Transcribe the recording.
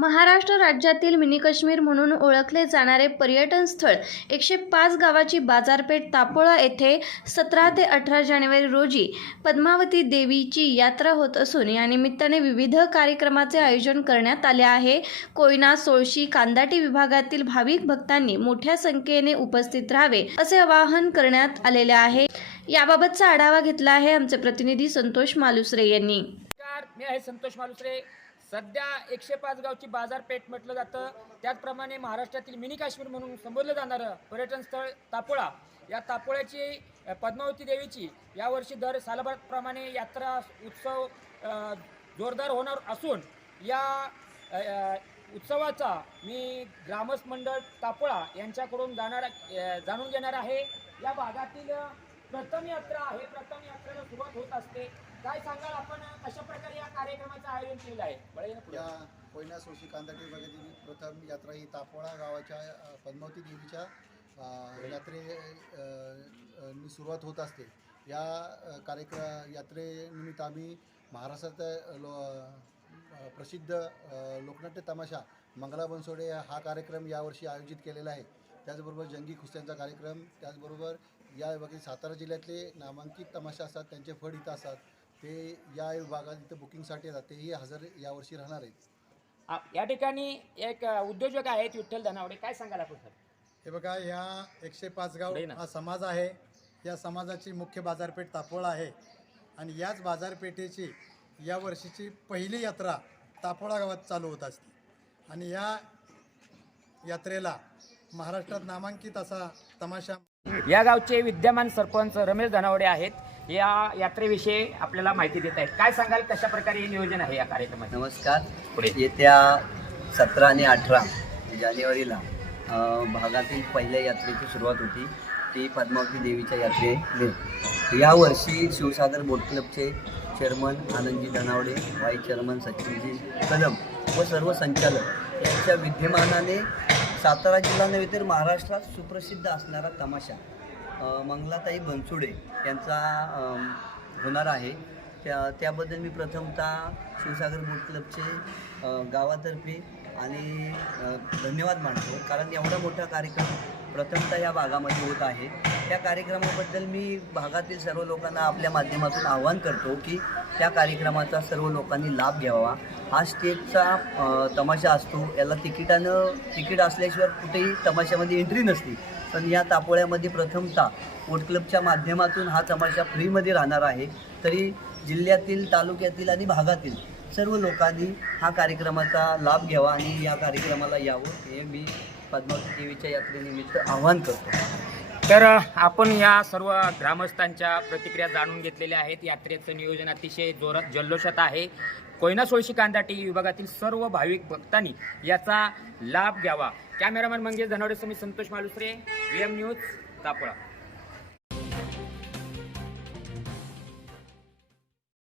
महाराष्ट्र राज्यातील मिनी काश्मीर म्हणून ओळखले जाणारे पर्यटन स्थळ एकशे पाच गावाची बाजारपेठ तापोळा येथे सतरा ते अठरा जानेवारी रोजी पद्मावती देवीची यात्रा होत असून या निमित्ताने विविध कार्यक्रमाचे आयोजन करण्यात आले आहे. कोयना सोळशी कांदाटी विभागातील भाविक भक्तांनी मोठ्या संख्येने उपस्थित राहावे असे आवाहन करण्यात आलेले आहे. याबाबतचा आढावा घेतला आहे आमचे प्रतिनिधी संतोष मालुसरे यांनी. मी आहे संतोष मालुसरे. सध्या एकशे पाच गावची बाजारपेठ म्हटलं जातं. त्याचप्रमाणे महाराष्ट्रातील मिनी काश्मीर म्हणून संबोधलं जाणारं पर्यटन स्थळ तापोळा. या तापोळ्याची पद्मावती देवीची यावर्षी दर सालभराप्रमाणे यात्रा उत्सव जोरदार होणार असून या उत्सवाचा मी ग्रामस्थ मंडळ तापोळा यांच्याकडून जाणार जाणून घेणार आहे. या भागातील प्रथम यात्रा आहे. प्रथम यात्रेला सुरुवात होत असते. काय सांगाल आपण? कशा प्रकारे या कार्यक्रमाचं आयोजन केलेलं आहे. या कोयना सोशी कांदाटी विभागातील प्रथम यात्रा ही तापोळा गावाच्या पद्मावती देवीच्या यात्रे सुरुवात होत असते. या कार्यक्रम यात्रेनिमित्त आम्ही महाराष्ट्रात लो प्रसिद्ध लोकनाट्य तमाशा मंगला बनसोडे हा कार्यक्रम यावर्षी आयोजित केलेला आहे. त्याचबरोबर जंगी कुस्त्यांचा कार्यक्रम त्याचबरोबर या विभागातील सातारा जिल्ह्यातले नामांकित तमाशा असतात त्यांचे फड इथं असतात. ते या विभागात इथं बुकिंगसाठी येतात. तेही हजर यावर्षी राहणार आहेत. आ, या ठिकाणी एक अ, उद्योजक आहेत विठ्ठल धनावडे. काय सांगाल आपण सर? हे बघा या एकशे पाच गाव ना. हा समाज आहे. या समाजाची मुख्य बाजारपेठ तापोळा आहे. आणि याच बाजारपेठेची या वर्षीची पहिली यात्रा तापोळा गावात चालू होत असते. आणि या यात्रेला महाराष्ट्रात नामांकित असा तमाशा. या गावचे विद्यमान सरपंच रमेश धनावडे आहेत. या यात्रेविषयी आपल्याला माहिती देत आहेत. काय सांगाल कशा प्रकारे हे नियोजन आहे या कार्यक्रमाचे? नमस्कार. पुढे. येत्या सतरा आणि अठरा जानेवारीला अ, भागातील पहिल्या यात्रेची सुरुवात होती. ती पद्मावती देवीच्या यात्रेने. यावर्षी शिवसागर बोट क्लबचे chairman Anandji Dhanawade vice chairman Sachinji Kadam व सर्व संचालक यांच्या विद्यमानाने सातारा जिल्हा नव्हे तर महाराष्ट्रात सुप्रसिद्ध असणारा तमाशा मंगलाताई बनसुडे यांचा होणार आहे. त्या त्याबद्दल मी प्रथमतः शिवसागर बोट क्लबचे गावातर्फे आणि धन्यवाद मानतो. कारण एवढा मोठा कार्यक्रम प्रथमतः या भागामध्ये होत आहे. त्या कार्यक्रमाबद्दल मी भागातील सर्व लोकांना आपल्या माध्यमातून आवाहन करतो की त्या कार्यक्रमाचा सर्व लोकांनी लाभ घ्यावा. हा स्टेजचा तमाशा असतो. याला तिकिटानं तिकीट असल्याशिवाय कुठेही तमाशामध्ये एंट्री नसते. पण या तापोळ्यामध्ये प्रथमतः वोट क्लबच्या माध्यमातून हा तमाशा फ्रीमध्ये राहणार आहे. तरी जिल्ह्यातील तालुक्यातील आणि भागातील सर्व लोकांनी हा कार्यक्रमाचा लाभ घ्यावा आणि या कार्यक्रमाला यावं हे मी पद्मावती देवीच्या यात्रेनिमित्त आवाहन करतो. तर आपण या सर्व ग्रामस्थांच्या प्रतिक्रिया जाणून घेतलेल्या आहेत. यात्रेचं नियोजन अतिशय जोरात जल्लोषात आहे. कोयना सोळशी कांदाटी विभागातील सर्व भाविक भक्तांनी याचा लाभ घ्यावा. कॅमेरामॅन मंगेश धनावडे मी Santosh Malusare V M news Tapola